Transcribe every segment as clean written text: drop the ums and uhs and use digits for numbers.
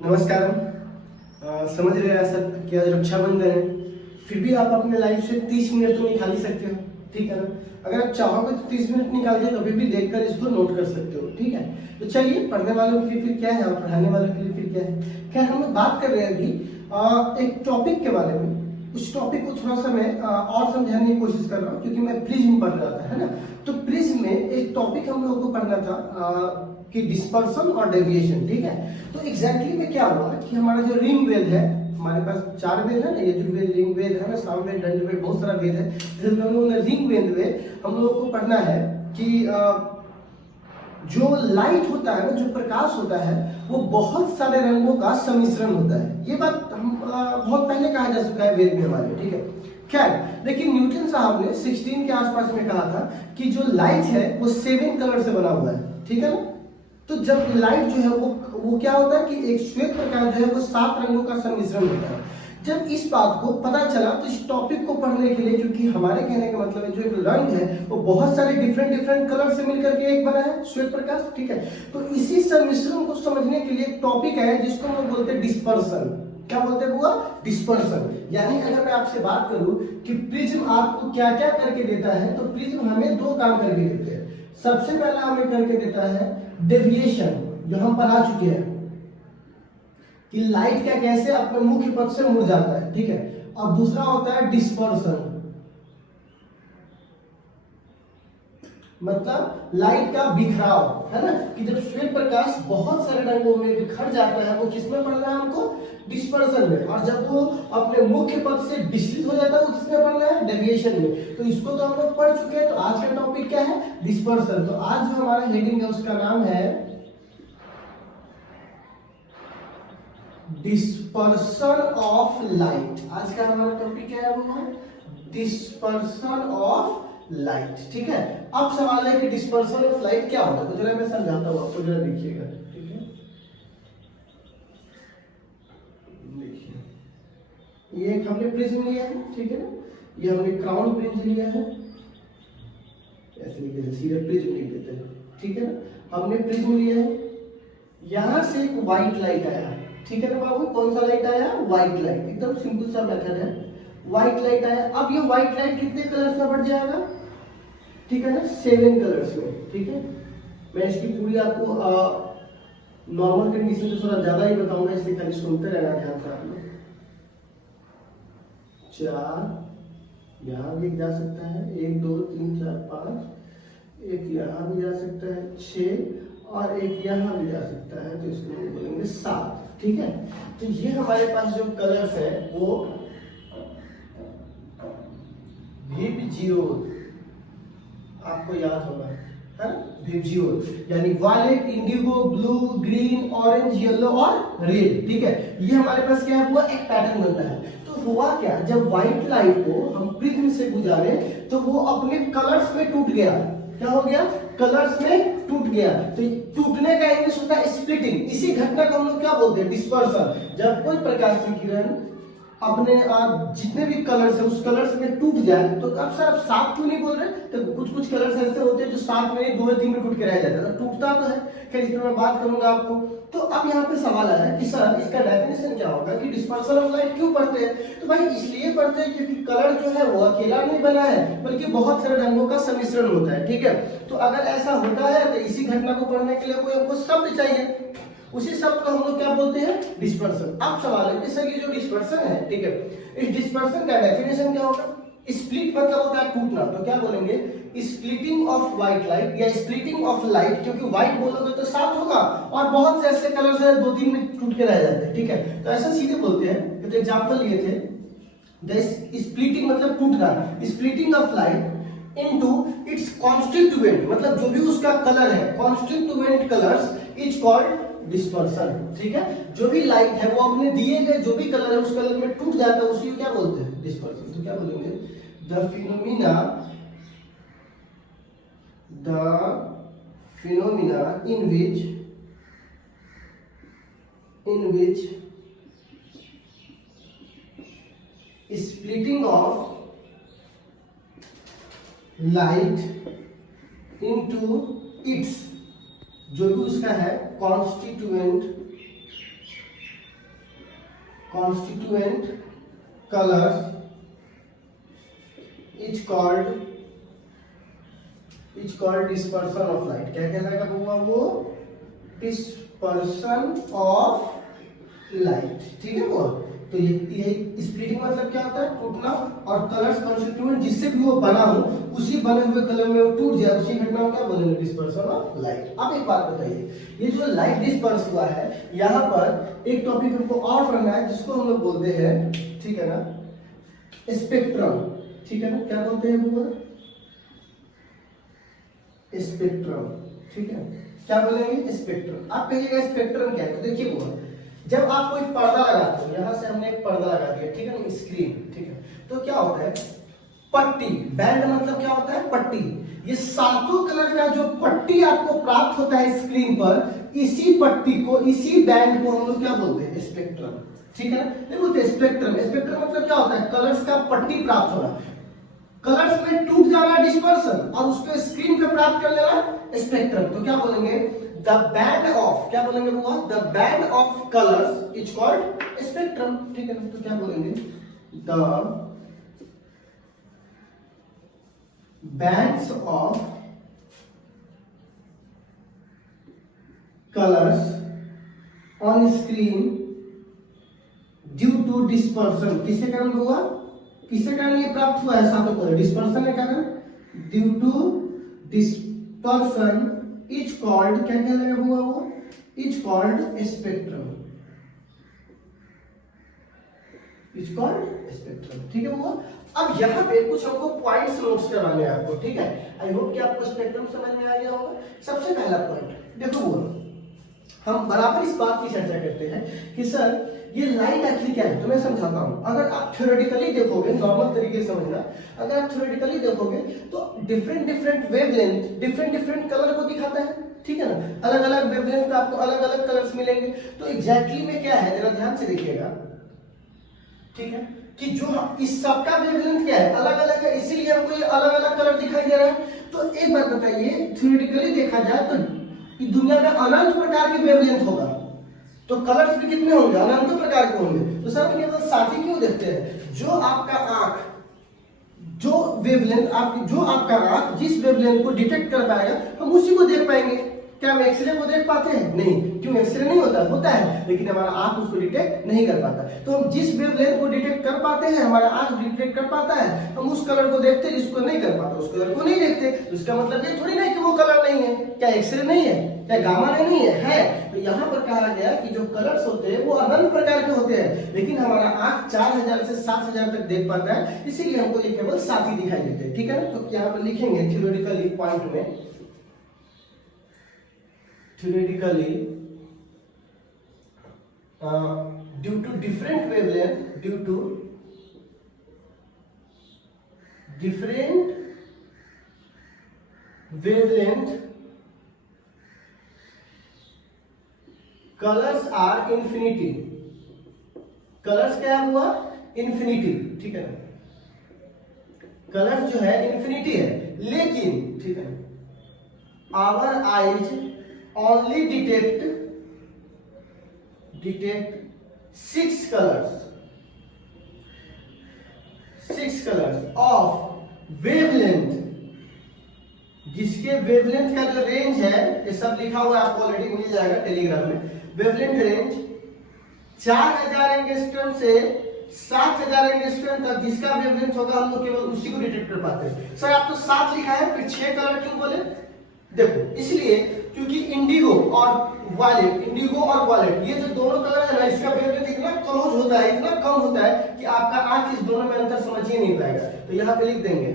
नमस्कार। समझ रहे हैं सर कि आज रक्षाबंधन है, फिर भी आप अपने लाइफ से 30 मिनट तो निकाल ही सकते हो, ठीक है ना। अगर आप चाहोगे तो 30 मिनट निकाल के कभी भी देखकर इसको नोट कर सकते हो, ठीक है। तो चलिए, पढ़ने वालों के लिए फिर क्या है और पढ़ाने वालों के लिए फिर क्या है। खैर, हम लोग बात कर रहे हैं अभी एक टॉपिक के बारे में। उस टॉपिक को थोड़ा सा मैं और समझाने की कोशिश कर रहा हूँ, क्योंकि मैं प्रिज्म पढ़ रहा था, है ना। तो प्रिज्म में एक टॉपिक हम लोगों को पढ़ना था कि डिस्पर्सन और डेविएशन, ठीक है। तो एग्जैक्टली में क्या हुआ कि हमारा जो रिंग वेद है, हमारे पास 4 वेद है ना, यजुर्वेद, रिंग वेद है ना, सामवेद, दंड वेद, बहुत सारा वेद है। फिर हम लोगों ने रिंग वेद में हम लोगों को पढ़ना है कि जो लाइट होता है ना, जो प्रकाश होता है, वो बहुत सारे रंगों का सम्मिश्रण होता है। ये बात हम बहुत पहले कहा जा चुका है वेद में हमारे, ठीक है। खैर, लेकिन न्यूटन साहब ने 16 के आसपास में कहा था कि जो लाइट है वो 7 कलर से बना हुआ है, ठीक है ना। तो जब लाइट जो है वो क्या होता है कि एक श्वेत प्रकाश जो है वो 7 रंगों का सम्मिश्रण होता है। जब इस बात को पता चला तो इस टॉपिक को पढ़ने के लिए, क्योंकि हमारे कहने का मतलब है जो एक रंग है वो बहुत सारे डिफरेंट कलर से मिलकर के एक बना है श्वेत प्रकाश, ठीक है। तो इसी सम्मिश्रण को समझने के लिए एक टॉपिक है जिसको हम बोलते हैं डिस्पर्सन। क्या बोलते हैं बुआ? डिस्पर्सन। यानी अगर मैं आपसे बात करूं कि प्रिज्म आपको क्या क्या करके देता है, तो प्रिज्म हमें 2 काम करके देते हैं। सबसे पहला हमें करके देता है डेविएशन, जो हम पढ़ा चुके हैं कि लाइट क्या कैसे अपने मुख्य पथ से मुड़ जाता है, ठीक है। और दूसरा होता है डिस्पर्सन, मतलब लाइट का बिखराव, है ना। कि जब श्वेत प्रकाश बहुत सारे रंगों में बिखर जाता है, वो किसमें पढ़ना है हमको? डिस्पर्सन में। और जब वो अपने मुख्य पथ से विचलित हो जाता है, वो किसमें पढ़ना है? डेविएशन में। तो इसको तो हम लोग पढ़ चुके हैं। तो आज का टॉपिक क्या है? डिस्पर्सन। तो आज जो हमारा हेडिंग है उसका नाम है डिस्पर्सन ऑफ लाइट। आज का हमारा टॉपिक क्या है? वो डिस्पर्सन ऑफ लाइट, ठीक है। अब सवाल है कि डिस्पर्सन ऑफ लाइट क्या होता है, तो जरा मैं समझाता हूं आपको, जरा देखिएगा, ठीक है। देखिए, ये एक हमने प्रिज्म लिया है, ठीक है ना। ये हमने क्राउन प्रिज्म लिया है, ऐसे लिखे सीधे प्रिज्म लिख देते हैं, ठीक है ना। हमने प्रिज्म लिया है, यहां से एक व्हाइट लाइट आया, ठीक है ना बाबू। कौन सा लाइट आया? White light. एकदम सिंपल सा मेथड है। व्हाइट लाइट आया। अब ये व्हाइट लाइट कितने कलर्स में बढ़ जाएगा? ठीक है ना, 7 कलर्स में, ठीक है। मैं इसकी पूरी आपको नॉर्मल कंडीशन से थोड़ा ज्यादा ही बताऊंगा, इसलिए खाली सुनते रहना ध्यान से आप लोग। 4 यहाँ भी जा सकता है, 1 2 3 4 5, एक यहाँ भी जा सकता है 6, और एक यहाँ भी जा सकता है, तो इसको हम बोलेंगे 7, ठीक है। तो ये हमारे पास जो कलर्स है वो विबजियोर, आपको याद होगा, है ना। विबजियोर यानी violet, indigo, blue, green, orange, yellow और रेड, ठीक है। ये हमारे पास क्या हुआ? एक पैटर्न बनता है। तो हुआ क्या, जब व्हाइट लाइट को हम प्रिज्म से गुजारे तो वो अपने कलर्स में टूट गया। क्या हो गया? कलर्स में टूट गया। तो टूटने का इंग्लिश होता है स्प्लिटिंग। इसी घटना को हम लोग क्या बोलते हैं? डिस्पर्सन। जब कोई प्रकाश की किरण अपने जितने भी कलर्स है उस कलर्स में टूट जाए, तो अब सर आप 7 क्यों नहीं बोल रहे? तो कुछ कलर्स ऐसे होते हैं जो 7 में नहीं 2 या 3 में टूट के रह जाता है, तो टूटता तो है। खैर, इस पर मैं बात करूंगा आपको। तो अब यहाँ पे सवाल आया कि सर इसका डेफिनेशन क्या होगा कि डिस्पर्सन ऑफ लाइट क्यों पढ़ते हैं? तो भाई इसलिए पढ़ते हैं क्योंकि कलर जो है वो अकेला नहीं बना है, बल्कि बहुत सारे रंगों का सम्मिश्रण होता है, ठीक है। तो अगर ऐसा होता है तो इसी घटना को पढ़ने के लिए कोई हमको शब्द चाहिए, उसी शब्द को हम लोग क्या बोलते हैं? डिस्पर्सन। अब सवाल है कि सर ये जो डिस्पर्सन है, ठीक है, इस डिस्पर्सन का डेफिनेशन क्या होगा? स्प्लिट मतलब होता है टूटना, तो क्या बोलेंगे? स्प्लिटिंग ऑफ व्हाइट लाइट या स्प्लिटिंग ऑफ लाइट, क्योंकि व्हाइट बोलोगे तो 7 होगा और बहुत से ऐसे कलर्स हैं 2-3 में टूट के रह जाते हैं, ठीक है। तो ऐसा सीधे बोलते हैं। तो एग्जांपल लिए थे, द स्प्लिटिंग मतलब टूटना, splitting of light into its constituent, मतलब जो भी उसका कलर है, constituent colours is called dispersion, ठीक है। जो भी लाइट है वो अपने दिए गए जो भी कलर है उस कलर में टूट जाता है, उसी को क्या बोलते हैं? डिस्पर्सन। तो क्या बोलेंगे? The phenomena in which splitting of light into its जो भी उसका है constituent constituent colors is called dispersion of light। क्या कहलाएगा बुआ वो? Dispersion of light. ठीक है वो। तो ये स्प्लिटिंग मतलब क्या होता है? टूटना। और कलर्स कॉन्स्टिट्यूएंट जिससे भी वो बना हो उसी बने हुए कलर में वो टूट जाए, उसी घटना को क्या बोलेंगे? Dispersion of light. अब एक बात बताइए, ये जो लाइट डिस्पर्स हुआ है यहाँ पर एक टॉपिक हमको और पढ़ना है जिसको हम लोग बोलते हैं, ठीक है ना, स्पेक्ट्रम। ठीक है ना, क्या बोलते हैं वो? स्पेक्ट्रम। ठीक है, क्या बोलेंगे? स्पेक्ट्रम। आप कहिएगा स्पेक्ट्रम क्या है? तो देखिए वो जब आप कोई पर्दा लगाते हो, यहां से हमने एक पर्दा लगा दिया, ठीक है ना, स्क्रीन। ठीक है, तो क्या होता है? पट्टी, बैंड मतलब क्या होता है? पट्टी। ये सातों कलर का जो पट्टी आपको प्राप्त होता है स्क्रीन पर, इसी पट्टी को, इसी बैंड को हम लोग क्या बोलते हैं? स्पेक्ट्रम। ठीक है ना, नहीं बोलते स्पेक्ट्रम। स्पेक्ट्रम मतलब क्या होता है? कलर्स का पट्टी प्राप्त होना, कलर्स में टूट जाना डिस्पर्सन, और उसको स्क्रीन पे प्राप्त कर लेना स्पेक्ट्रम। तो क्या बोलेंगे? द बैंड ऑफ, क्या बोलेंगे वो? The band of colours is called spectrum. ठीक है, तो क्या बोलेंगे? The bands of colours on screen due to dispersion. किसके कारण हुआ? किसके कारण ये प्राप्त हुआ है? सातों कलर डिस्पर्सन के कारण, due to dispersion is called, क्या कहलाएगा हुआ वो? Is called spectrum. Is called spectrum. ठीक है वो। अब यहाँ पे कुछ हमको पॉइंट्स नोट्स करवाने हैं आपको। ठीक है, आई होप कि आपको स्पेक्ट्रम समझ में आ गया होगा। सबसे पहला पॉइंट देखो वो, हम बराबर इस बात की चर्चा करते हैं कि सर ये लाइट एक्चुअली क्या है। तो मैं समझाता हूं। अगर आप थ्योरेटिकली देखोगे, नॉर्मल तरीके से समझना, अगर आप थ्योरेटिकली देखोगे तो डिफरेंट वेवलेंथ डिफरेंट कलर को दिखाता है। ठीक है ना, अलग अलग वेवलेंथ का आपको अलग अलग कलर्स मिलेंगे। तो एग्जैक्टली में क्या है, जरा ध्यान से देखिएगा। ठीक है, कि जो इस सबका वेवलेंथ क्या है? अलग अलग है, इसीलिए हमको ये अलग अलग कलर दिखाई दे रहा है। तो एक बात बताइए, थ्योरेटिकली देखा जाए तो दुनिया में अनंत प्रकार के वेवलेंथ होगा, तो कलर्स भी कितने होंगे? अनंत प्रकार के होंगे। तो सर केवल साथी क्यों देखते हैं? जो आपका आंख, जो वेवलेंथ आपकी, जो आपका आंख जिस वेवलेंथ को डिटेक्ट कर पाएगा हम उसी को देख पाएंगे। क्या हम एक्सरे को देख पाते हैं? नहीं। क्यों? एक्सरे नहीं होता है, लेकिन हमारा आंख उसको डिटेक्ट नहीं कर पाता। तो हम जिस वेवलेंथ को डिटेक्ट कर पाते हैं, हमारा आंख डिटेक्ट कर पाता है, हम उस कलर को देखते हैं। जिसको नहीं कर पाता उस कलर को नहीं देखते। तो इसका मतलब ये थोड़ी ना कि वो कलर नहीं है। क्या एक्सरे नहीं है? क्या गामा रे नहीं है? तो यहाँ पर कहा गया कि जो कलर्स होते हैं वो अनंत प्रकार के होते हैं, लेकिन हमारा आंख 4000 से 7000 तक देख पाता है, इसीलिए हमको ये केवल साथी दिखाई देते हैं। ठीक है ना, तो यहाँ पर लिखेंगे थ्योरेटिकली पॉइंट में, theoretically due to different wavelength colors are infinity। Colours क्या हुआ? इन्फिनिटी। ठीक है ना, कलर्स जो है इन्फिनिटी है, लेकिन ठीक है, our eyes only detect 6 colors of wavelength, जिसके वेवलेंथ का जो रेंज है, ये सब लिखा हुआ है आपको ऑलरेडी मिल जाएगा टेलीग्राम में। वेवलेंथ रेंज 4000 एंगस्ट्रॉम से 7000 एंगस्ट्रॉम तक जिसका वेवलेंथ होगा हम लोग केवल उसी को डिटेक्ट कर पाते हैं। सर आप तो 7 लिखा है, फिर 6 कलर क्यों बोले? देखो इसलिए क्योंकि इंडिगो और वायलेट ये जो दोनों कलर है ना, इसका वेवलेंथ इतना क्लोज होता है, इतना कम होता है कि आपका आंख इस दोनों में अंतर समझ ही नहीं पाएगा। तो यहां पे लिख देंगे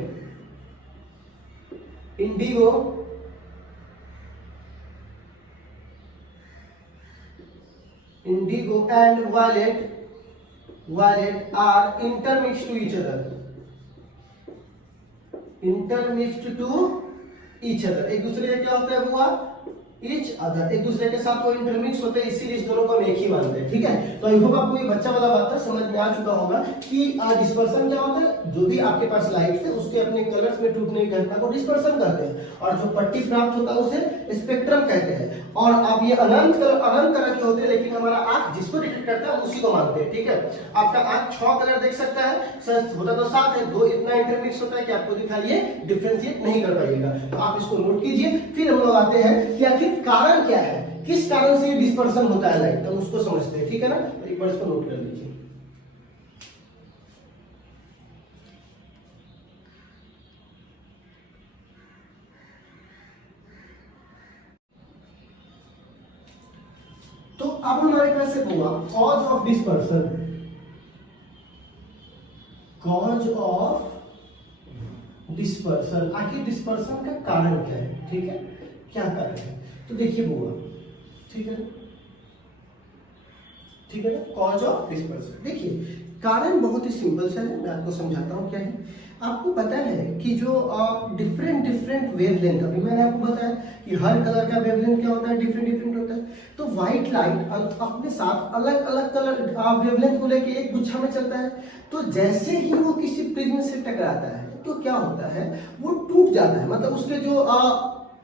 indigo and violet are intermixed to each other, एक दूसरे का क्या होता है हुआ? each other, एक दूसरे के साथ वो इंटरमिक्स होते हैं, इसीलिए इस दोनों को हम एक ही मानते हैं, ठीक है। तो आई होप आपको ये बच्चा वाला बात समझ में आ चुका होगा कि डिस्पर्सन क्या होता है, जो भी आपके पास लाइट है उसके अपने कलर्स में टूटने की घटना को डिस्पर्सन कहते हैं, और जो पट्टी प्राप्त होता है उसे स्पेक्ट्रम कहते हैं। और अब ये अनंत तरह के होते हैं, लेकिन हमारा आंख जिसको डिटेक्ट करता है उसी को मानते हैं, ठीक है। आपका आंख 6 कलर देख सकता है, सर होता तो 7 है, 2 इतना इंटरमिक्स होता है कि आपको दिखाइए डिफरेंशिएट नहीं कर पाइएगा। तो आप इसको नोट कीजिए। फिर हम लोग आते हैं कि आखिर कारण क्या है, किस कारण से ये डिस्पर्सन होता है लाइट, तो उसको समझते हैं, ठीक है ना। तो एक बार इसको नोट कर लीजिए। तो अब हमारे पास से हुआ cause of dispersion, cause of dispersion, आखिर डिस्पर्सन का कारण क्या है, ठीक है, क्या कारण है। तो देखिए बुआ, ठीक है ना, ठीक है ना, कॉज ऑफ डिस्पर्सन। देखिए कारण बहुत ही सिंपल सा है, मैं आपको समझाता हूँ क्या है। आपको पता है कि जो डिफरेंट वेवलेंथ, अभी मैंने आपको बताया कि हर कलर का वेवलेंथ क्या होता है, डिफरेंट होता है। तो व्हाइट लाइट अपने साथ अलग अलग कलर वेवलेंथ को लेके एक गुच्छा में चलता है। तो जैसे ही वो किसी प्रिज्म से टकराता है तो क्या होता है, वो टूट जाता है। मतलब उसके जो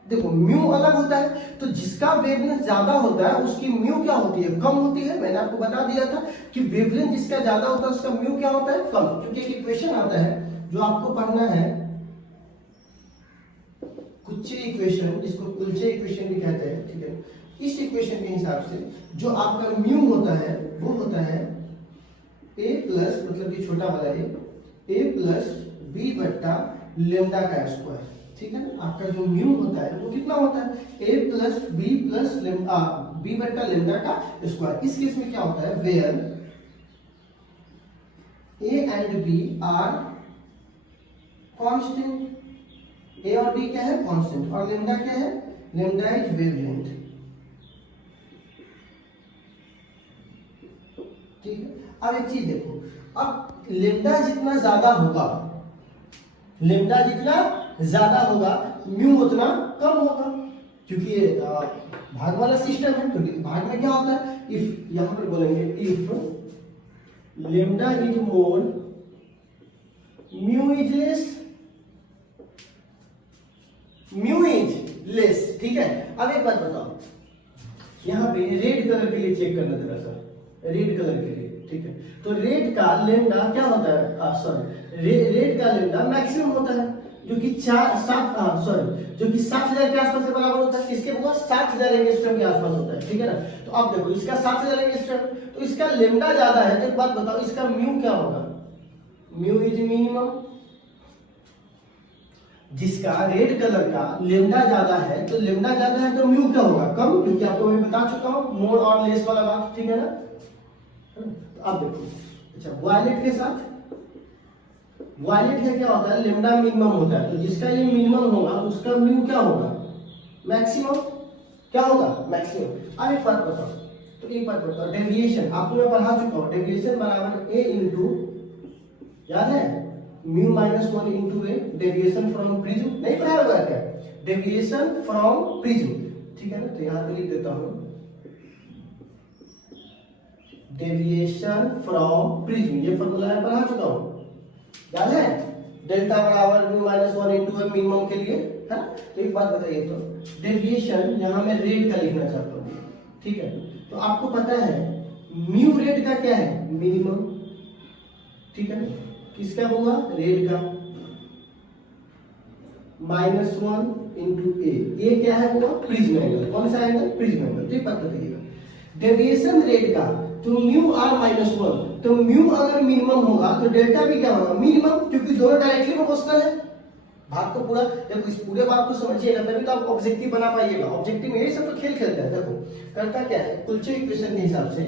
देखो म्यू अलग होता है, तो जिसका वेवलेंथ ज्यादा होता है उसकी म्यू क्या होती है, कम होती है। मैंने आपको बता दिया था कि वेवलेंथ जिसका ज्यादा होता है उसका म्यू क्या होता है, कम। क्योंकि एक इक्वेशन आता है जो आपको पढ़ना है, कुच्चे इक्वेशन, जिसको कुल्चे इक्वेशन भी कहते हैं, ठीक है। इस इक्वेशन के हिसाब से जो आपका म्यू होता है वो होता है a प्लस, मतलब ये छोटा वाला a प्लस बी बट्टा लेमडा का स्क्वायर, ठीक है ना। आपका जो म्यू होता है वो कितना होता है, a plus b plus b बट्टा लेमडा का स्क्वायर। इस केस में क्या होता है, where a and b are constant, a और b क्या है, कांस्टेंट, और लेमडा क्या है, लेमडा इज वेवलेंथ, ठीक है। अब एक चीज देखो, अब लेमडा जितना ज्यादा होगा, लेमडा जितना ज्यादा होगा म्यू उतना कम होगा, क्योंकि ये भाग वाला सिस्टम है। तो भाग में क्या होता है, इफ, यहां पर बोलेंगे if lambda is more mu is less, mu is less, ठीक है। अब एक बात बताओ, यहाँ पे रेड कलर के लिए चेक करना जरा सा, रेड कलर के लिए, ठीक है। तो रेड का लेमडा क्या होता है, सॉरी रेड का लेमडा मैक्सिमम होता है, जो कि 7,000 के आसपास से बराबर होता है। इसके पास 7,000 एंगस्ट्रॉम के आसपास होता है, ठीक है ना। तो अब देखो इसका 7,000 एंगस्ट्रॉम, तो इसका लेमडा ज्यादा है, तो एक बात बताओ इसका म्यू क्या होगा, म्यू इज मिनिमम। जिसका रेड कलर का लेमडा ज्यादा है, तो लेमडा ज्यादा है तो म्यू क्या होगा, कम, क्योंकि आपको मैं बता चुका हूं मोर और लेस वाला बात, ठीक है ना। तो अब देखो, अच्छा वायलेट के साथ, वायलेट का क्या होता है, लेमडा मिनिमम होता है, तो जिसका ये मिनिमम होगा उसका म्यू क्या होगा, मैक्सिमम, क्या होगा, मैक्सिमम। अब एक बात बताओ, तो एक बात बताओ, डेविएशन आपको मैं पढ़ा चुका हूं, डेविएशन बराबर a इंटू, याद है, mu minus 1 into A, deviation from prism, नहीं पढ़ा होगा क्या, डेविएशन फ्रॉम प्रिज्म, ठीक है ना। तो यहां पे लिख देता हूं डेविएशन फ्रॉम प्रिज्म, ये फॉर्मूला मैं पढ़ा चुका हूं, याद है, डेल्टा बराबर म्यू माइनस 1 इंटू ए मिनिमम के लिए, है ना। तो एक बात बताइए, तो डेविएशन यहां मैं रेड का लिखना चाहता हूं, ठीक है। तो आपको पता है म्यू रेड का क्या है, मिनिमम, ठीक है ना। किसका होगा, रेड का, -1 इंटू ए क्या है, वो प्रिज्म एंगल, कौन सा एंगल, प्रिज्म एंगल। ठीक बात बताइएगा, डेविएशन रेड का, तो म्यू आर -1, तो म्यू अगर मिनिमम होगा तो डेल्टा भी क्या होगा, मिनिमम, क्योंकि दोनों डायरेक्टली प्रोपोर्शनल है। भाग को पूरा, देखो इस पूरे बात को समझिएगा तभी तो आप ऑब्जेक्टिव बना पाइएगा। ऑब्जेक्टिव में यही सब तो खेल खेलता है। देखो करता क्या है, कुल्चे इक्वेशन के हिसाब से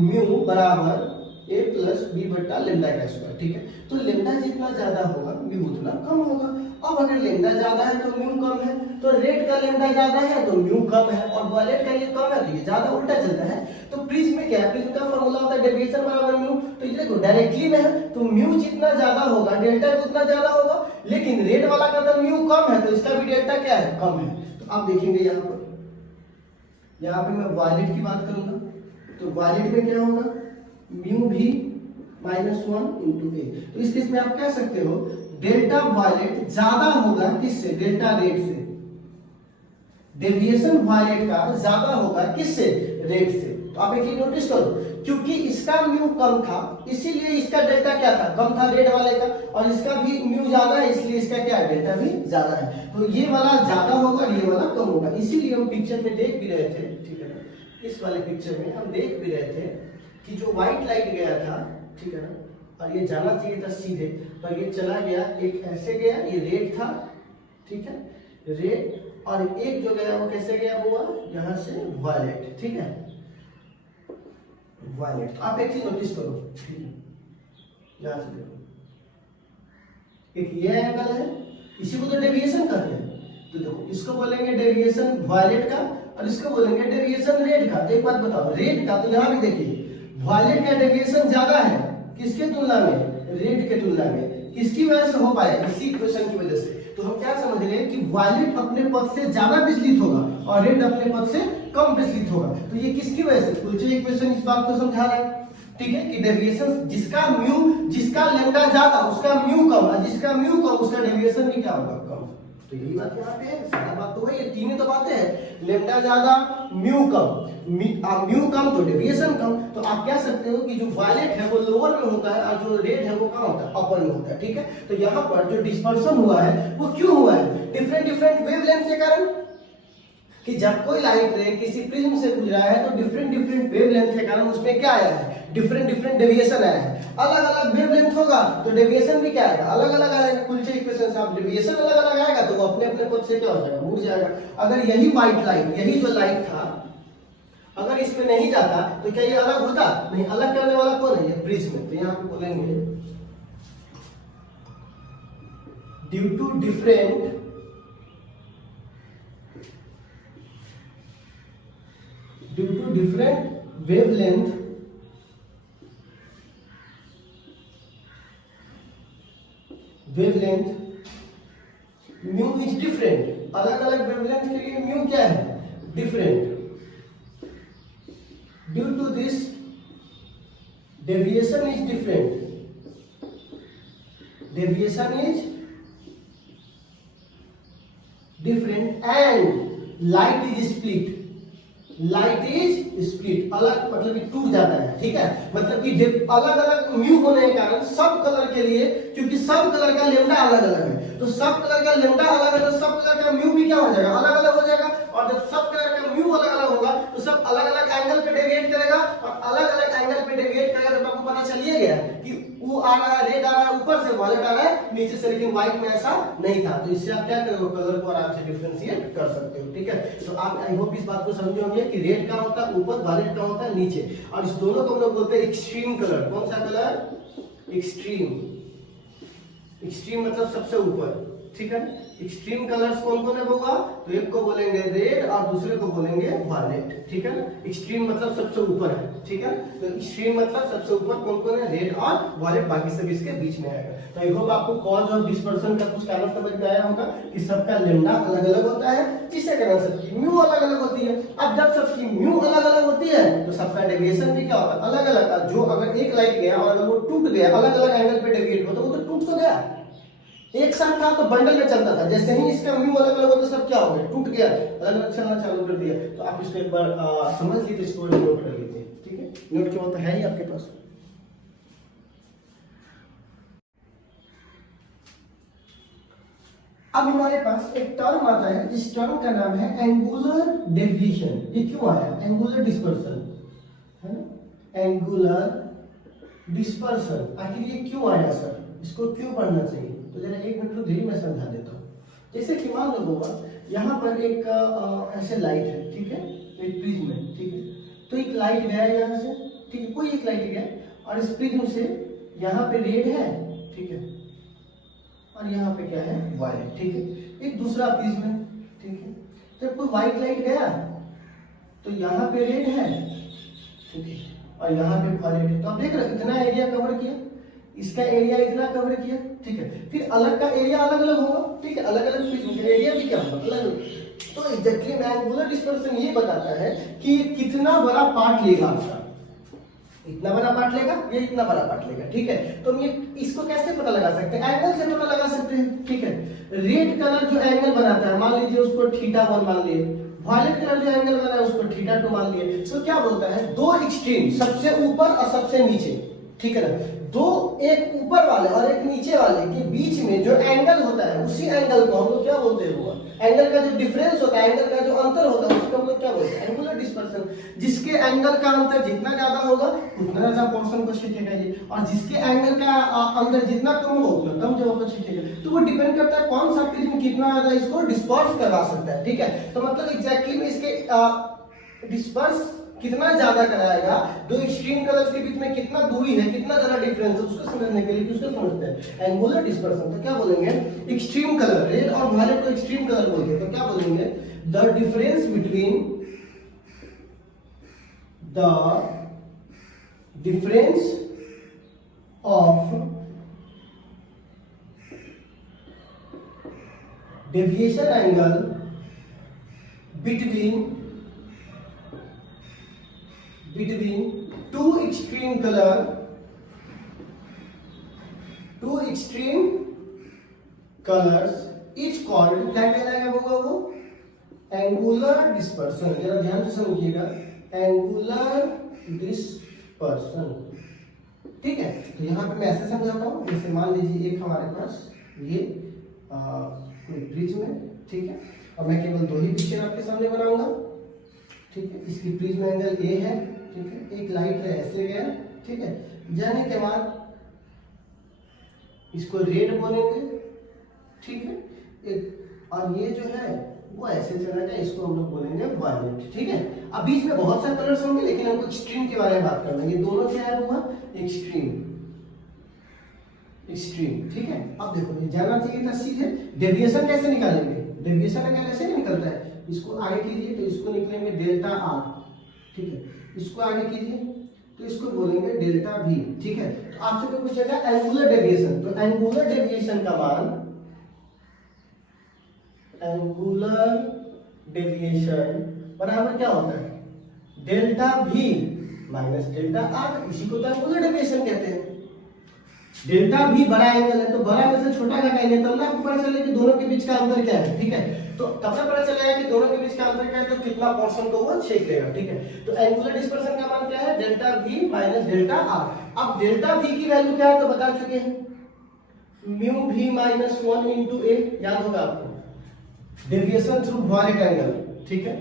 म्यू बराबर a प्लस बी बट्टा लेमडा का स्क्वायर, ठीक है। तो लेमडा जितना ज्यादा होगा म्यू उतना कम होगा। अब अगर लेमडा ज्यादा है तो म्यू कम है, तो रेड का लेमडा ज्यादा है तो म्यू कम है, और वायलेट का ये कम है तो ये ज्यादा, उल्टा चलता है। तो प्रिज्म में क्या है, प्रिज्म का फॉर्मूला होता है डेविएशन बराबर म्यू। तो ये देखो डायरेक्टली में है तो म्यू जितना ज्यादा होगा डेल्टा उतना ज्यादा होगा, लेकिन रेड वाला का तो म्यू कम है तो इसका भी डेल्टा क्या है, कम है। तो आप देखेंगे यहाँ पर यहाँ पे मैं वायलेट की बात करूंगा, तो वायलेट में क्या होगा, म्यू भी -1 इंटू ए। तो इस केस में आप कह सकते हो डेल्टा वायलेट ज्यादा होगा किससे, डेल्टा रेड से। डेविएशन वायलेट का ज्यादा होगा किससे, रेड से। तो आप एक चीज नोटिस करो, क्योंकि इसका म्यू कम था इसीलिए इसका डेल्टा क्या था, कम था रेड वाले का, और इसका भी म्यू ज्यादा है इसलिए इसका क्या है, डेल्टा भी ज्यादा है। तो ये वाला ज्यादा होगा और ये वाला कम होगा। इसीलिए हम पिक्चर में देख भी रहे थे, ठीक है ना, इस वाले पिक्चर में हम देख भी रहे थे कि जो व्हाइट लाइट गया था, ठीक है ना, और ये जाना चाहिए था सीधे, पर ये चला गया, एक ऐसे गया, ये रेड था, ठीक है, रेड, और एक जो गया वो कैसे गया, हुआ यहां से वायलेट, ठीक है, वायलेट। तो आप एक चीज नोटिस करो, यहां से देखो, एक ये एंगल है, इसी को तो डेविएशन कहते हैं। तो देखो इसको बोलेंगे डेविएशन वायलेट का और इसको बोलेंगे डेविएशन रेड का। तो एक बात बताओ, रेड का तो यहां भी देखिए वायलेट का डेविएशन ज्यादा है किसके तुलना में, रेड के तुलना में। किसकी वजह से हो पाया, इसी इक्वेशन की वजह से। तो हम क्या समझ रहे हैं कि वायलेट अपने पथ से ज्यादा विचलित होगा और रेड अपने पथ से कम विचलित होगा। तो ये किसकी वजह से, कुलचे इक्वेशन इस बात को समझा रहा है, ठीक है, कि डेविएशन जिसका म्यू, जिसका लैम्डा ज्यादा उसका म्यू कम और जिसका म्यू कम उसका डेविएशन भी क्या होगा, कम। तो यही बात यहाँ पे है, सारा बात तो वही है, तीन ही तो बातें हैं, लैम्डा ज्यादा म्यू कम, म्यू कम तो डेविएशन कम। तो आप कह सकते हो कि जो वायलेट है वो लोअर में होता है और जो रेड है वो कहाँ होता है, अपर में होता है, ठीक है। तो यहाँ पर जो डिस्पर्सन हुआ है वो क्यों हुआ है, डिफरेंट वेवलेंथ के कारण, कि जब कोई लाइट रे किसी प्रिज्म से गुजरा है तो डिफरेंट वेवलेंथ के कारण उसमें क्या आया है, डिफरेंट डेविएशन आया है। अलग अलग वेवलेंथ होगा तो डेविएशन भी क्या आएगा, अलग अलग आएगा। कुलचे इक्वेशन से आप डेविएशन अलग अलग आएगा तो वो अपने अपने पद से क्या हो जाएगा, मुड़ जाएगा। अगर यही व्हाइट लाइट, यही जो लाइट था, अगर इसमें नहीं जाता तो क्या ये अलग होता, नहीं, अलग करने वाला कौन है, ये प्रिज्म। तो यहाँ पे बोलेंगे due to different wavelength mu is different. अलग अलग वेवलेंथ के लिए म्यू क्या है, different. Due to this deviation is different, deviation is different and light is split, light is split, अलग मतलब कि टूट जाता है, ठीक है। मतलब कि अलग अलग म्यू होने के कारण सब कलर के लिए, क्योंकि सब कलर का लेम्डा अलग अलग है, तो सब कलर का लेम्डा अलग अलग, तो सब कलर का म्यू भी क्या हो जाएगा, अलग अलग हो जाएगा। और जब सब कलर का म्यू अलग अलग होगा तो सब अलग अलग एंगल पे डेविएट करेगा, और अलग अलग एंगल पे डेविएट करेगा तो आपको पता चलिए गया कि वो आ रहा है, रेड आ रहा है ऊपर से, वायलेट आ रहा है नीचे से, लेकिन व्हाइट में ऐसा नहीं था। तो इससे आप क्या करोगे, कलर को आराम से डिफरेंशिएट कर सकते हो, ठीक है। तो आप आई होप इस बात को समझे होंगे कि रेड का होता है ऊपर, वायलेट का होता है नीचे, और इस दोनों को हम लोग बोलते हैं एक्सट्रीम कलर। कौन सा कलर, एक्सट्रीम। एक्सट्रीम मतलब सबसे ऊपर, ठीक है। एक्सट्रीम कलर्स कौन कौन है होगा, तो एक को बोलेंगे रेड और दूसरे को बोलेंगे वायलेट, ठीक है। एक्सट्रीम मतलब सबसे ऊपर है, ठीक है। तो एक्सट्रीम मतलब सबसे ऊपर कौन कौन है, रेड और वायलेट, बाकी सब इसके बीच में आएगा। तो आई होप आपको कॉज और डिस्पर्सन का कुछ कारण समझ में आया होगा कि सबका लेम्डा अलग अलग होता है, इसी कारण सबकी म्यू अलग अलग होती है। अब जब सबकी म्यू अलग अलग होती है तो सबका डेविएशन भी क्या होता है, अलग अलग। जो अगर एक लाइट गया और अगर वो टूट गया, अलग अलग एंगल पे डेविएट हो तो वो तो टूट तो गया। एक साथ था तो बंडल में चलता था, जैसे ही इसका म्यू अलग अलग हो तो सब क्या हो गया, टूट गया, अलग अलग चलना चालू कर दिया। तो आप इसको एक बार समझ लीजिए, इसको नोट कर लीजिए, ठीक है। नोट क्या होता है ही आपके पास। अब हमारे पास एक टर्म आता है, जिस टर्म का नाम है एंगुलर डेविएशन। ये क्यों आया, एंगुलर डिस्पर्सन, है ना, एंगुलर डिस्पर्सन। आखिर ये क्यों आया सर, इसको क्यों पढ़ना चाहिए, तो जरा एक मिनट धीरे मैं समझा देता हूँ। जैसे कि मान लो होगा यहाँ पर एक ऐसे लाइट है, ठीक है, एक प्रिज्म है, ठीक है। तो एक लाइट गया यहाँ से, ठीक है, कोई एक लाइट गया और इस प्रिज्म से यहाँ पे रेड है, ठीक है, और यहाँ पे क्या है, वायलेट, ठीक है। एक दूसरा प्रिज्म है, ठीक है। जब कोई व्हाइट लाइट गया तो यहाँ पे रेड है, ठीक है, और यहाँ पे वायलेट है। तो आप देख रहे इतना एरिया कवर किया, इसका एरिया इतना कवर किया, ठीक है। फिर अलग का एरिया अलग अलग होगा, ठीक है, अलग अलग प्रिज्म का एरिया भी क्या होगा, अलग अलग। तो एग्जैक्टली एंगुलर डिस्पर्सन ये बताता है कि ये कितना बड़ा पार्ट लेगा आपका, इतना बड़ा पार्ट लेगा, ये इतना बड़ा पार्ट लेगा, ठीक है। तो हम ये इसको कैसे पता लगा सकते हैं, एंगल से पता लगा सकते हैं, ठीक है। रेड कलर जो एंगल बनाता है, मान लीजिए उसको θ1 मान लिए, वायलेट कलर जो एंगल बना है उसको θ2 मान लिए। तो क्या बोलता है, दो एक्सट्रीम, सबसे ऊपर और सबसे नीचे, ठीक है ना, दो, एक ऊपर वाले और एक नीचे वाले के बीच में जो एंगल होता है, उसी एंगल को हम लोग क्या बोलते हैं, वो एंगल का जो डिफरेंस होता है, एंगल का जो अंतर होता है, उसको हम लोग क्या बोलते हैं, एंगुलर डिस्पर्सन। जिसके एंगल का अंतर जितना ज्यादा होगा उतना ज्यादा पोर्शन को छीटेगा ये, और जिसके एंगल का अंतर जितना कम होगा उतना कम जगह को छीटेगा। तो वो डिपेंड करता है कौन सा प्रिज्म कितना ज्यादा इसको डिस्पर्स करवा सकता है, ठीक है। तो मतलब एग्जैक्टली में इसके डिस्पर्स कितना ज्यादा कराएगा, दो एक्सट्रीम कलर्स के बीच में कितना दूरी है, कितना ज्यादा डिफरेंस है, उसको समझने के लिए उसको समझते हैं एंगुलर डिस्पर्सन। तो क्या बोलेंगे, एक्सट्रीम कलर, रेड और वायलेट को एक्सट्रीम कलर बोलते हैं, तो क्या बोलेंगे, the difference of deviation angle between two extreme colors each called, क्या कहलाएगा वो एंगुलर डिस्पर्सन। जरा ध्यान से समझिएगा, एंगुलर डिस्पर्सन, ठीक है। तो यहाँ पे मैं ऐसे समझाता हूँ, जैसे मान लीजिए एक हमारे पास ये कोई प्रिज्म है, ठीक है, और मैं केवल दो ही पिक्चर आपके सामने बनाऊंगा, ठीक है। इसकी प्रिज्म एंगल ए है, ठीक है, एक लाइट है ऐसे गया, ठीक है। जाने के बाद इसको रेड बोलेंगे, ठीक है, एक, और ये जो है वो ऐसे चला जाए, इसको हम लोग बोलेंगे वायलेट, ठीक है। अब बीच में बहुत सारे कलर्स होंगे, लेकिन हमको एक्सट्रीम के बारे में बात करना है। ये दोनों क्या है, हुआ एक्सट्रीम, ठीक है। अब देखो ये जानना चाहिए था सीधे डेविएशन कैसे निकालेंगे, डेविएशन का कैसे निकलता है, इसको आगे कीजिए तो इसको निकलेंगे डेल्टा आर, ठीक है। इसको आगे कीजिए तो इसको बोलेंगे डेल्टा भी, ठीक है। तो आपसे कोई पूछेगा एंगुलर डेविएशन, तो एंगुलर डेविएशन का मान, एंगुलर डेविएशन बराबर क्या होता है, डेल्टा भी माइनस डेल्टा आर, इसी को तो एंगुलर डेविएशन कहते हैं। डेल्टा भी बड़ा एंगल है, तो बड़ा में से छोटा घटाएंगे तब ना आपको पता चले कि दोनों के बीच का अंतर क्या है, ठीक है। तो तब तक पता चलेगा कि दोनों के बीच का अंतर क्या है, तो कितना पोर्शन को वो छेद देगा, ठीक है। तो एंगुलर डिस्पर्सन का मान क्या है, डेल्टा भी माइनस डेल्टा आर। अब डेल्टा भी की वैल्यू क्या है तो बता चुके हैं, म्यू भी माइनस 1 इंटू ए, याद होगा आपको, डेविएशन थ्रू वायलेट एंगल, ठीक है।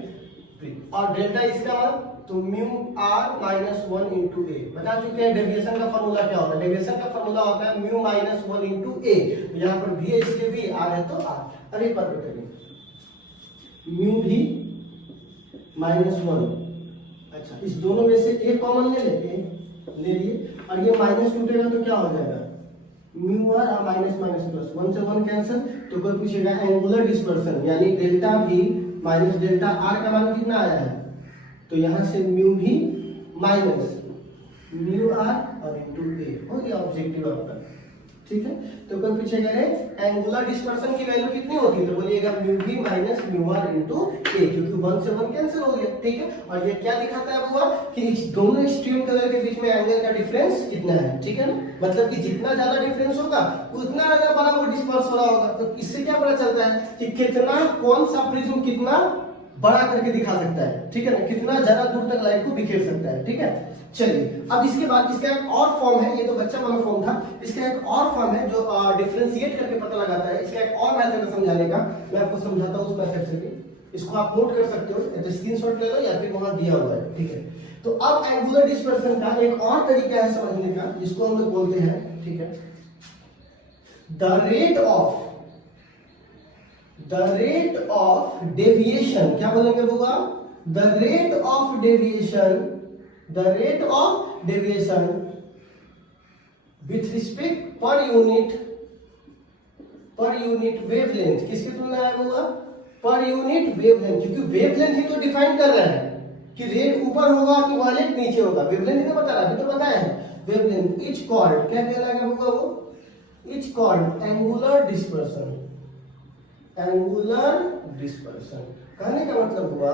और डेल्टा इसका मान तो म्यू आर माइनस 1 इंटू ए, बता चुके हैं। डेविएशन का फॉर्मूला क्या होता है, डेविएशन का फॉर्मूला होता है म्यू माइनस 1 इंटू ए। यहाँ पर भी है, इसके भी आर है तो आर, अरे पर करिए म्यू भी माइनस 1, अच्छा इस दोनों में से एक कॉमन ले लिए, और ये माइनस टूटेगा तो क्या हो जाएगा, म्यू आर और माइनस माइनस प्लस, 1 से 1 कैंसिल। तो कोई पूछेगा एंगुलर डिस्पर्सन यानी डेल्टा भी माइनस डेल्टा आर का मान कितना आया है, तो यहां से म्यू भी माइनस म्यू आर और इंटू ए हो गया ऑब्जेक्टिव आपका, ठीक है। तो कोई पूछेगा एंगुलर डिस्पर्सन की वैल्यू कितनी होती है, तो बोलिएगा म्यू भी माइनस म्यू आर इंटू ए, क्योंकि 1 से 1 कैंसिल हो गया, ठीक है। और ये क्या दिखाता है वो कि दोनों एक्सट्रीम कलर के बीच में एंगल का डिफरेंस कितना है, ठीक है ना। मतलब कि जितना ज्यादा डिफरेंस होगा उतना ज्यादा बड़ा वो डिस्पर्स हो रहा होगा। तो इससे क्या पता चलता है कि कितना, कौन सा प्रिज्म कितना बड़ा करके दिखा सकता है, ठीक है ना, कितना ज्यादा दूर तक लाइट को बिखेर सकता है, ठीक है। चलिए अब इसके बाद इसका एक और फॉर्म है, ये तो बच्चा वाला फॉर्म था, इसका एक और फॉर्म है जो डिफरेंशिएट करके पता लगाता है। इसका एक और मेथड है समझाने का, मैं आपको समझाता हूँ उस मेथड से भी। इसको आप नोट कर सकते हो, तो स्क्रीनशॉट ले लो या फिर वहां दिया हुआ है, ठीक है। तो अब एंगुलर डिस्पर्सन का एक और तरीका है समझने का, जिसको हम लोग बोलते हैं, ठीक है, द रेट ऑफ डेविएशन, क्या बोलेंगे होगा, the rate of deviation with respect per unit wavelength, किसकी तुलना है होगा, पर यूनिट वेवलेंथ, क्योंकि वेवलेंथ ही तो डिफाइन कर रहा है कि रेड ऊपर होगा कि वायलेट नीचे होगा, वेवलेंथ ही तो बता रहा है, तो बताया है वेवलेंथ इज कॉल्ड, क्या कहलाएगा होगा वो, इज कॉल्ड एंगुलर डिस्पर्सन, कहने का मतलब हुआ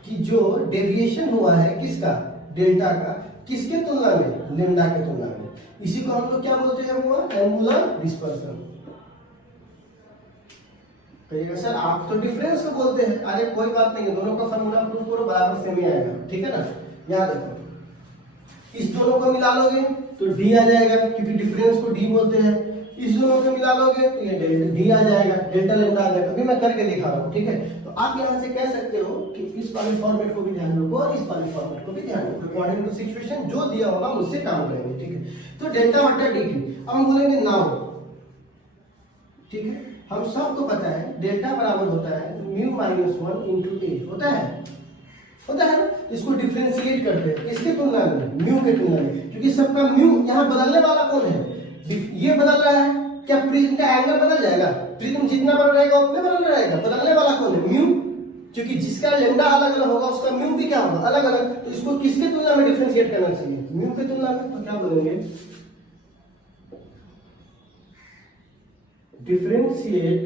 कि जो डेविएशन हुआ है किसका, डेल्टा का, किसके तुलना में, लेम्डा के तुलना में, इसी को हम लोग क्या बोलते हैं, हुआ एंगुलर डिस्पर्सन। कहिएगा सर आप तो डिफरेंस को बोलते हैं, अरे कोई बात नहीं है, दोनों का फार्मूला प्रूफ करो बराबर सेम ही आएगा, ठीक है ना। यहाँ देखो इस दोनों को मिला लोगे तो डी आ जाएगा, क्योंकि डिफरेंस को डी बोलते हैं। इस दोनों को मिला लोगे तो ये डी आ जाएगा, डेल्टा लेम्डा आ जाएगा। अभी मैं करके दिखा रहा हूँ, ठीक है। तो आप यहाँ से कह सकते हो कि इस वाले फॉर्मेट को भी ध्यान रखो और इस वाले फॉर्मेट को भी ध्यान रखो, अकॉर्डिंग टू सिचुएशन जो दिया होगा उससे काम करेंगे, ठीक है। तो डेल्टा बटा डी टी, अब हम बोलेंगे नाउ, ठीक है। हम सबको पता है डेल्टा बराबर होता है म्यू माइनस 1 इंटू ए, होता है ना। इसको डिफरेंशिएट करते हैं किसके तुलना में, म्यू के तुलना में, क्योंकि सबका म्यू यहाँ बदलने वाला कौन है, ये बदल रहा है। क्या प्रिज्म का एंगल बदल जाएगा, प्रिज्म जितना बड़ा रहेगा उतना बदल रहेगा, बदलने वाला कौन है, म्यू। क्योंकि जिसका लेम्डा अलग अलग होगा उसका म्यू भी क्या होगा, अलग अलग। तो इसको किसके तुलना में डिफरेंशिएट करना चाहिए, म्यू के तुलना में। तो क्या बोलेंगे, differentiate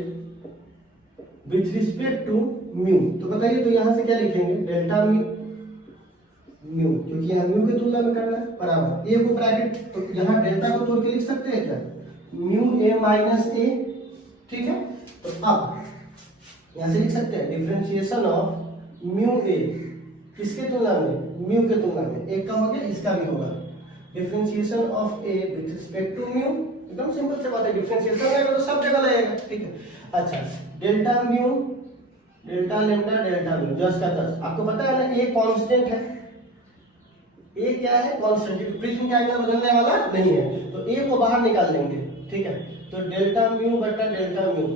with respect to mu. तो बताइए, तो यहां से क्या लिखेंगे, डेल्टा म्यू, क्योंकि यहाँ म्यू के तुलना में करना है, बराबर ए को ब्रैकेट, तो यहाँ डेल्टा को तोड़ के लिख सकते हैं क्या, म्यू ए माइनस ए, ठीक है। तो अब यहाँ से लिख सकते हैं डिफरेंशिएशन ऑफ म्यू ए किसके तुलना में, म्यू के तुलना में। एक का हो गया, इसका भी होगा, differentiation of a with respect to mu. एकदम सिंपल से बात है, डिफरेंशिएशन रहेगा तो सब जगह लगेगा, ठीक है। अच्छा, delta mu, delta lambda, delta mu, just का तस। आपको पता है ना ये कांस्टेंट है, ए क्या है, कांस्टेंट, क्योंकि प्रिज्म का एंगल बदलने वाला नहीं है। तो ए को बाहर निकाल देंगे, ठीक है। तो डेल्टा म्यू बटा डेल्टा म्यू,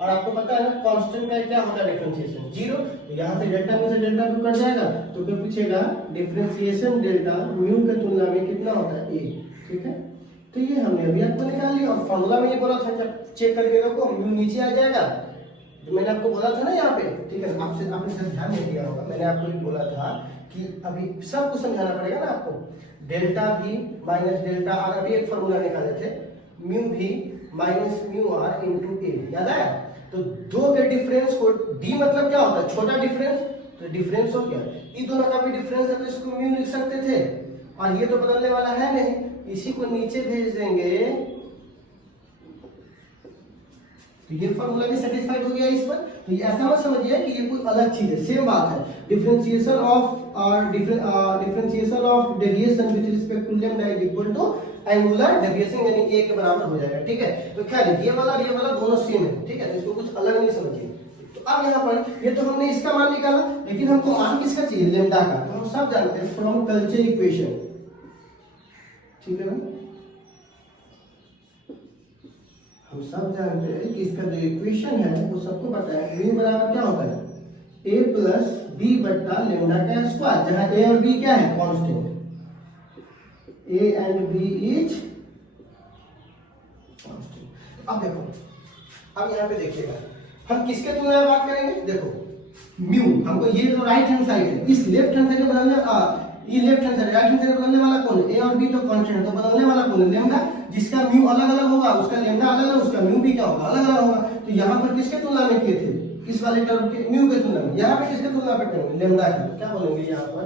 और आपको पता है ना कांस्टेंट का क्या होता है डिफरेंशिएशन, 0। तो यहाँ से डेल्टा म्यू से डेल्टा म्यू कट जाएगा, तो फिर पूछेगा डिफरेंशिएशन डेल्टा म्यू के तुलना में कितना होता है, ए, ठीक है। तो ये हमने अभी आपको निकाल लिया, और फॉर्मूला में ये बोला था, जब चेक करके देखो म्यू नीचे आ जाएगा। तो मैंने आपको बोला था ना यहाँ पे, ठीक है, आपने सर ध्यान नहीं दिया होगा, मैंने आपको ये बोला था कि अभी सबको समझाना पड़ेगा ना आपको। डेल्टा भी माइनस डेल्टा आर, अभी एक फॉर्मूला निकाले थे, म्यू भी माइनस म्यू आर इंटू ए, याद आया। तो दो के डिफरेंस को, डी मतलब क्या होता है, छोटा डिफरेंस, तो डिफरेंस हो गया। इन दोनों का भी डिफरेंस है तो इसको म्यू लिख सकते थे, और ये तो बदलने वाला है नहीं, इसी को नीचे भेज देंगे। तो ये फॉर्मूला भी सेटिस्फाइड हो गया इस पर। तो ये ऐसा मत समझिए कि ये कोई अलग चीज है, सेम बात है। Differentiation of deviation with respect to lambda is equal to angular deviation, यानी ए के बराबर हो जाएगा, ठीक है। तो खैर ये वाला दोनों सेम है, ठीक है, तो इसको कुछ अलग नहीं समझिए। तो अब यहाँ पर ये तो हमने इसका मान निकाला, लेकिन हमको मान किसका चाहिए, लैम्डा का। तो हम सब जानते हैं फ्रॉम कल्चर इक्वेशन, ठीक है ना, हम सब जानते हैं कि इसका जो इक्वेशन है वो सबको पता है, म्यू बराबर क्या होता है, a प्लस बी बट्टा लेम्डा का स्क्वायर, जहां a और b क्या है, constant. a and b is constant. अब देखो, अब यहाँ पे देखिएगा, हम किसके तुलना में बात करेंगे, देखो म्यू, हमको ये जो राइट हैंड साइड है, इस लेफ्ट हैंड साइड में बदलने, ये left hand side, right hand side बदलने वाला कौन है, a और b तो कांस्टेंट है, तो बदलने वाला कौन है, लेम्डा। जिसका म्यू अलग अलग होगा उसका लेम्डा अलग अलग, उसका म्यू भी क्या होगा, अलग अलग होगा। तो यहाँ पर किसके तुलना में किए थे, इस वाले टर्म के म्यू के तुलना में, यहाँ पे किसके तुलना पे करेंगे, लेम्डा की। क्या बोलेंगे यहाँ पर,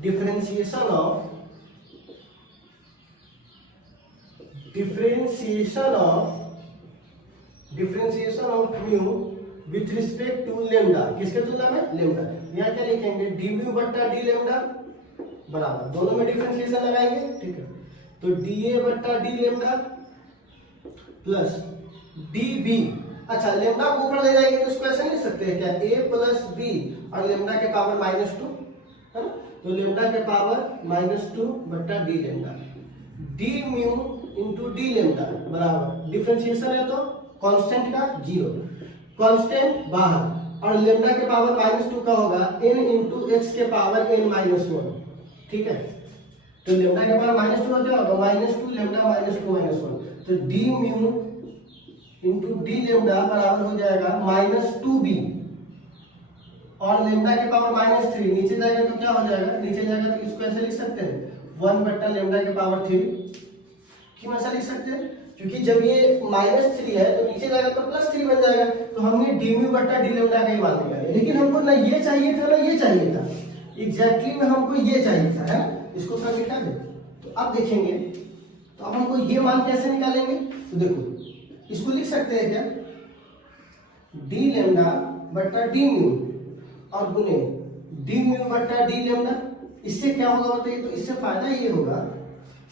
differentiation of mu with respect to lambda, किसके तुलना में, लेम्डा। यहाँ क्या लिखेंगे, डी म्यू बट्टा डी लेम्डा बराबर, दोनों में डिफरेंशिएशन लगाएंगे, ठीक है। तो डी ए बट्टा d lambda plus d b. अच्छा, लेम्डा को ऊपर ले जाएंगे तो इसको ऐसे नहीं लिख सकते हैं क्या, a प्लस बी और लेम्डा के पावर -2, है ना। तो लेम्डा के पावर -2 बट्टा d lambda, D mu into D lambda बराबर, डिफरेंशिएशन है तो कांस्टेंट का 0, कांस्टेंट बाहर, और लेम्डा के पावर -2 का होगा n इंटू एक्स के पावर n-1, ठीक है। तो लेम्डा के पावर -2 हो जाएगा, -2 लेम्डा -2 -1, तो D mu into D lambda बराबर हो जाएगा -2b, और लेम्डा के पावर -3 नीचे जाएगा तो क्या हो जाएगा, नीचे जाएगा तो इसको ऐसे लिख सकते हैं 1 बट्टा लेम्डा के पावर 3। क्यों ऐसा लिख सकते हैं, क्योंकि जब ये -3 है तो नीचे जाएगा तो +3 बन जाएगा, तो हमने डी म्यू बटा डी लेम्डा का ही मान निकाला, लेकिन हमको ना ये चाहिए था ना ये चाहिए था, एग्जैक्टली में हमको ये चाहिए था, है। इसको थोड़ा मिटा दे। तो अब देखेंगे, तो अब हमको ये मान कैसे निकालेंगे, तो देखो इसको लिख सकते हैं क्या, डी लेम्डा बटा डी म्यू और गुने डी म्यू बटा डी लेम्डा। इससे क्या होगा बताइए, तो इससे फायदा ये होगा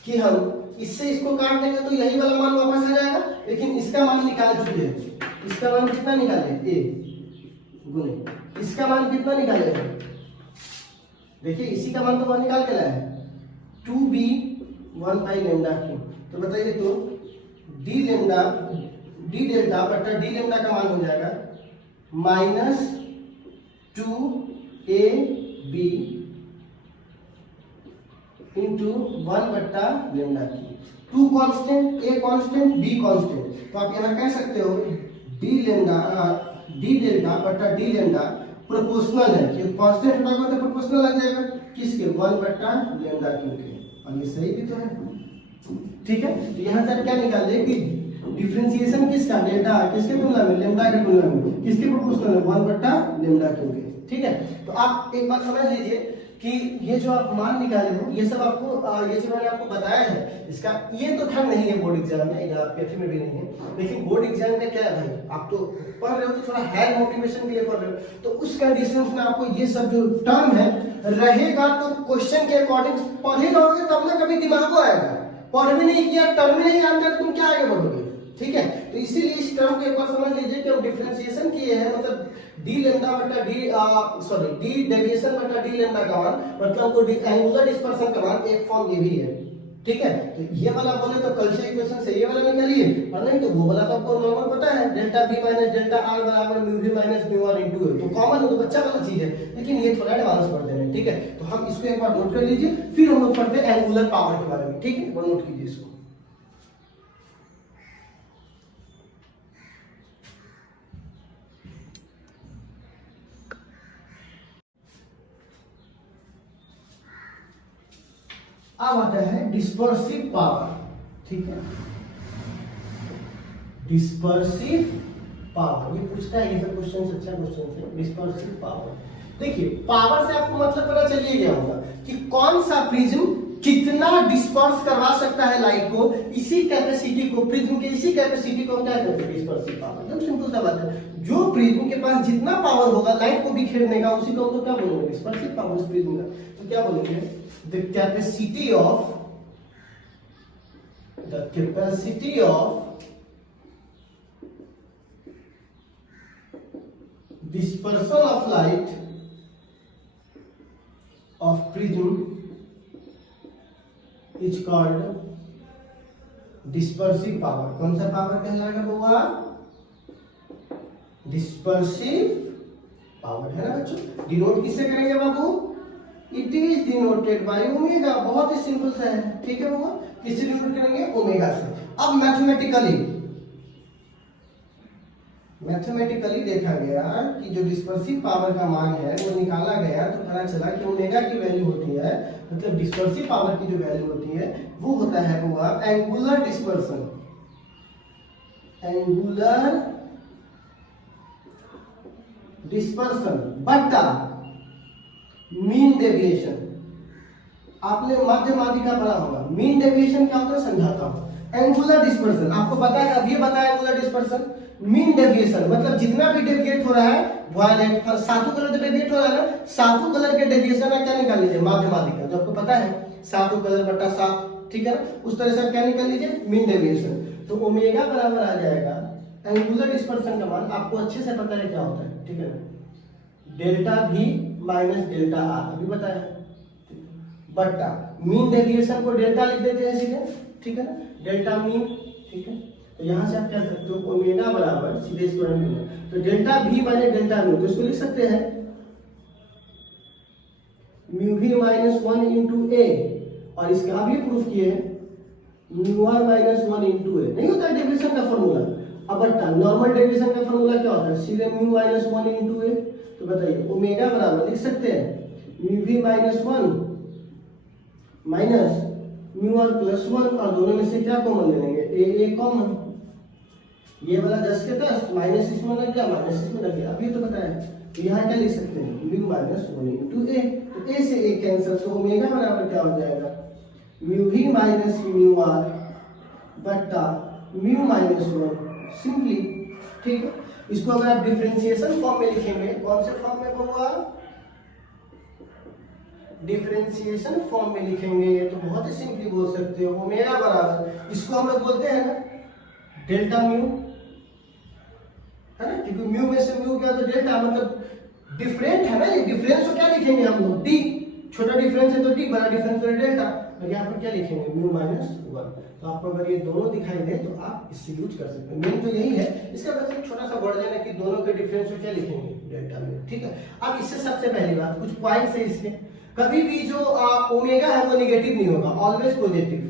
कि हम इससे इसको काट देंगे तो यही वाला मान वापस आ जाएगा, लेकिन इसका मान निकाल चुके हैं। इसका मान कितना निकाले, ए गुने इसका मान कितना निकाले हैं, देखिए इसी का मान तो वहां निकाल के लाया है 2b 1/λ3। तो बताइए, तो डी लेम्डा डी डेल्टा बटा डी लेम्डा का मान हो जाएगा -2ab into 1/λ3। 2 constant, a constant, b constant, तो आप यहाँ कह सकते हो डी डेल्टा बटा डी लेम्डा प्रोपोर्शनल है, कि कांस्टेंट हटाओगे तो प्रोपोर्शनल लग जाएगा किसके, 1/λ3 के, और ये सही भी तो है, ठीक है। तो यहाँ से आप क्या निकाल लें कि डिफरेंशिएशन किसका, डेल्टा किसके तुलना में, लेम्डा के तुलना में किसके प्रोपोर्शनल है, 1/λ3 के, ठीक है। तो आप एक बात समझ लीजिए कि ये जो आप मान निकाले हो, ये सब आपको ये जो मैंने आपको बताया है, इसका ये तो खैर नहीं है बोर्ड एग्जाम में या पीएफए में भी नहीं है, लेकिन बोर्ड एग्जाम का क्या है भाई, आप तो पढ़ रहे हो तो थोड़ा हायर मोटिवेशन के लिए पढ़ रहे हो, तो उस कंडीशंस में आपको ये सब जो टर्म है रहेगा, तो क्वेश्चन के अकॉर्डिंग पढ़े रहोगे तब ना कभी दिमाग को आएगा, पढ़ भी नहीं किया, टर्म भी नहीं जानते तुम क्या आगे बढ़ोगे, ठीक है। तो इसीलिए इस टर्म को एक बार समझ लीजिए कि हम डिफरेंशिएशन किए हैं, मतलब डी लेम्डा बटा डी डेविएशन बटा डी लेम्डा का मान, मतलब को एंगुलर डिस्पर्सन का मान, एक फॉर्म ये भी है, ठीक है। तो ये वाला बोले तो कल से इक्वेशन से ये वाला निकालिए, और नहीं तो वो वाला तो आपको नॉर्मल पता है, delta v minus delta r बराबर mu v minus mu r into है, तो कॉमन है, तो बच्चा वाला चीज है, लेकिन ये थोड़ा एडवांस पढ़ देना, ठीक है। तो हम इसको एक बार नोट कर लीजिए, फिर हम लोग पढ़ते हैं एंगुलर पावर के बारे में, ठीक है, वो नोट कीजिए इसको। अब आता है डिस्पर्सिव पावर, ठीक है, डिस्पर्सिव पावर, ये पूछता है, ये सब क्वेश्चन अच्छा क्वेश्चन है। डिस्पर्सिव पावर, देखिए पावर से आपको मतलब पता चलिए गया होगा कि कौन सा प्रिज्म कितना डिस्पर्स करवा सकता है लाइट को, इसी कैपेसिटी को, प्रिज्म के इसी कैपेसिटी को हम क्या कहते हैं, डिस्पर्सिव पावर। एकदम सिंपल सा बात है, जो प्रिज्म के पास जितना पावर होगा लाइट को बिखेरने का, उसी को हम लोग क्या बोलेंगे, डिस्पर्सिव पावर उस प्रिज्म का। तो क्या बोलेंगे, the capacity of dispersion of light of prism is called dispersive power। कौन सा पावर कहलाएगा बुआ, डिस्पर्सिव पावर, है ना बच्चों। डिनोट किससे करेंगे बाबू, it is denoted by omega, बहुत ही सिंपल सा है, ठीक है बाबा, किससे डिनोट करेंगे, ओमेगा से। अब मैथमेटिकली देखा गया कि जो डिस्पर्सिव पावर का मान है वो निकाला गया, तो पता चला कि ओमेगा की वैल्यू होती है, मतलब डिस्पर्सिव पावर की जो वैल्यू होती है वो होता है वो एंगुलर डिस्पर्सन, एंगुलर डिस्पर्सन बटा मीन डेविएशन। आपने मध्य माध्यिका पढ़ा होगा, मीन डेविएशन क्या होता है समझाता हूं। एंगुलर डिस्पर्सन आपको पता है, अभी बताया एंगुलर डिस्पर्सन। मीन डेविएशन मतलब जितना भी डेविएट हो रहा है, वायलेट सातों कलर से डेविएट हो रहा है ना, सातों कलर के डेविएशन का क्या निकाल लीजिए, मध्य माध्यिका, जो आपको पता है सातों कलर बटा 7, ठीक है ना, उस तरह से आप क्या निकाल लीजिए, मीन डेविएशन। तो ओमेगा बराबर आ जाएगा एंगुलर डिस्पर्सन का मान, आपको अच्छे से पता है क्या होता है, ठीक है ना, delta v minus delta r, अभी बताया, बटा मीन डेविएशन को डेल्टा लिख देते हैं सीधे, ठीक है ना, डेल्टा मीन, ठीक है। तो यहां से आप कह सकते हो ओमेगा बराबर सीधे स्क्वायर में, तो delta v minus delta mu, तो इसको लिख सकते हैं म्यू v माइनस 1 इंटू ए, और इसका अभी प्रूफ किए म्यू r माइनस 1 इंटू ए, नहीं होता डेविएशन का फॉर्मूला। अब बटा नॉर्मल डेविएशन का फॉर्मूला क्या होता है, सीधे म्यू माइनस 1 इंटू ए। तो बताइए ओमेगा बराबर लिख सकते हैं mu v minus 1 minus mu r plus 1 और दोनों में से क्या कॉमन ले लेंगे, ए कॉमन, ये वाला 10 के 10 माइनस इसमें लग गया, माइनस इसमें लग गया। अब ये तो पता है, तो यहाँ क्या लिख सकते हैं, म्यू माइनस 1 इंटू ए, तो ए से ए कैंसिल, तो ओमेगा बराबर क्या हो जाएगा, म्यू भी माइनस म्यू आर बट्टा म्यू माइनस 1 सिंपली। ठीक है, इसको अगर आप डिफरेंशिएशन फॉर्म में लिखेंगे, कौन से फॉर्म में होगा, डिफरेंशिएशन फॉर्म में लिखेंगे तो बहुत ही सिंपली बोल सकते हो ओमेगा बराबर, इसको हम लोग बोलते हैं ना डेल्टा म्यू, है ना, क्योंकि म्यू में से म्यू क्या तो डेल्टा, मतलब डिफरेंट है ना, ये डिफरेंस को क्या लिखेंगे हम लोग, डी, छोटा डिफरेंस है तो डी, बड़ा डिफरेंस है डेल्टा, और यहाँ पर क्या लिखेंगे म्यू माइनस 1। तो आपको अगर ये दोनों दिखाई दे तो आप इससे यूज कर सकते हैं, मेन तो यही है, इसका बस एक छोटा सा वर्जन है कि दोनों के डिफरेंस को क्या लिखेंगे, डेल्टा म्यू। ठीक है, अब इससे सबसे पहली बात कुछ पॉइंट्स है इसके, कभी भी जो ओमेगा है वो नेगेटिव नहीं होगा, ऑलवेज पॉजिटिव,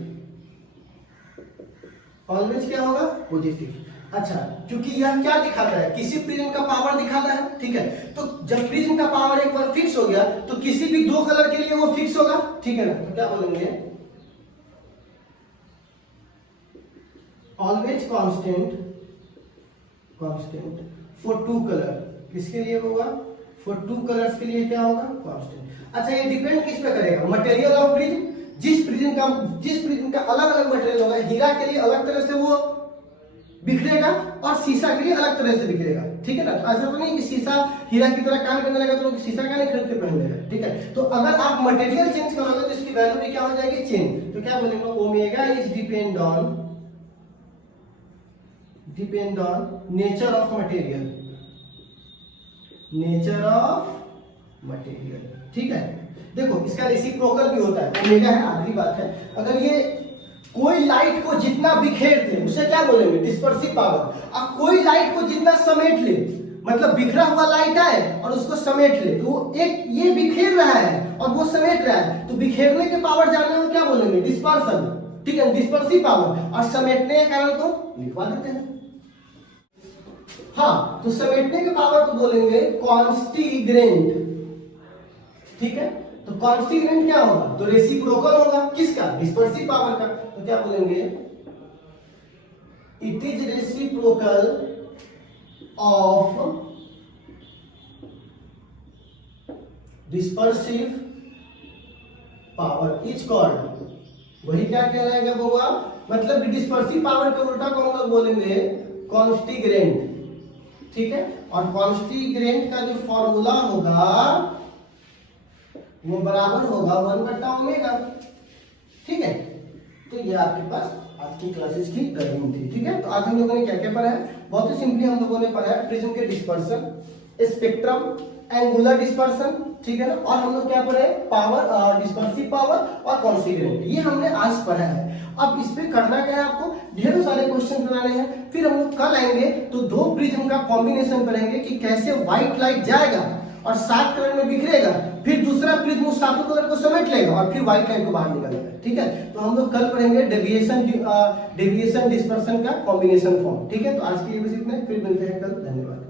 ऑलवेज क्या होगा, पॉजिटिव। अच्छा, क्योंकि यह क्या दिखाता है, किसी प्रिज्म का पावर दिखाता है। ठीक है, तो जब प्रिज्म का पावर एक बार फिक्स हो गया तो किसी भी दो कलर के लिए वो फिक्स होगा। ठीक है ना, तो क्या बोलेंगे, always constant, constant for two colour, किसके लिए होगा, फॉर टू कलर्स के लिए क्या होगा, कांस्टेंट। अच्छा, ये डिपेंड किस पे करेगा, मटेरियल ऑफ प्रिज्म, जिस प्रिज्म का अलग अलग मटेरियल होगा, हीरा के लिए अलग तरह से वो बिखरेगा और शीशा के लिए अलग तरह से बिखरेगा। ठीक है ना, तो ऐसा तो नहीं कि शीशा हीरा की तरह काम करने लगा तो लोग शीशा का नहीं खरीद के पहन लेगा। ठीक है, तो अगर आप मटेरियल चेंज करोगे तो इसकी वैल्यू भी क्या हो जाएगी, चेंज। तो क्या बोलेंगे, omega is depend on nature of material, nature of material. ठीक है, देखो इसका रेसिप्रोकल भी होता है, ओमेगा है, आखिरी बात है, अगर ये कोई लाइट को जितना बिखेर दे उसे क्या बोलेंगे, डिस्पर्सिव पावर। अब कोई लाइट को जितना समेट ले, मतलब बिखरा हुआ लाइट आए और उसको समेट ले, तो एक ये बिखेर रहा है और वो समेट रहा है, तो बिखेरने के पावर जानने में क्या बोलेंगे, डिस्पर्सन। ठीक है, डिस्पर्सिव पावर, और समेटने के कारण को लिखवा देते हैं। हाँ, तो समेटने के पावर को बोलेंगे कॉन्स्टिग्रेंट। ठीक है, तो कॉन्स्टिग्रेंट क्या होगा, तो रेसिप्रोकल होगा, किसका, डिस्पर्सिव पावर का। तो क्या बोलेंगे, it is reciprocal of dispersive power is called, वही क्या कहलाएगा बउआ, मतलब डिस्पर्सिव पावर के उल्टा को हम लोग बोलेंगे कॉन्स्टिग्रेंट। ठीक है, और कॉन्स्टिग्रेंट का जो फॉर्मूला होगा वो बराबर होगा 1/ओमेगा। ठीक है, तो ये आपके पास आज की क्लासेस की गर्मिंग थी। ठीक है, तो आज हम लोगों ने क्या क्या पढ़ा है, बहुत ही सिंपली हम लोगों ने पढ़ा है प्रिज्म के डिस्पर्सन, स्पेक्ट्रम, एंगुलर डिस्पर्सन। ठीक है ना, और हम लोग क्या पढ़े, पावर, डिस्पर्सिव पावर और कॉन्स्टिग्रेंट, ये हमने आज पढ़ा है। अब इस पे करना क्या है, आपको ढेरों सारे क्वेश्चन बनाने हैं, फिर हम लोग कल आएंगे तो दो प्रिज्म का कॉम्बिनेशन करेंगे कि कैसे व्हाइट लाइट जाएगा और 7 कलर में बिखरेगा, फिर दूसरा प्रिज्म उस 7 कलर को समेट लेगा और फिर व्हाइट लाइट को बाहर निकालेगा। ठीक है, तो हम लोग कल पढ़ेंगे डेविएशन डिस्पर्सन का कॉम्बिनेशन फॉर्म। ठीक है, तो आज के लिए बस इतना, फिर मिलते हैं कल, धन्यवाद।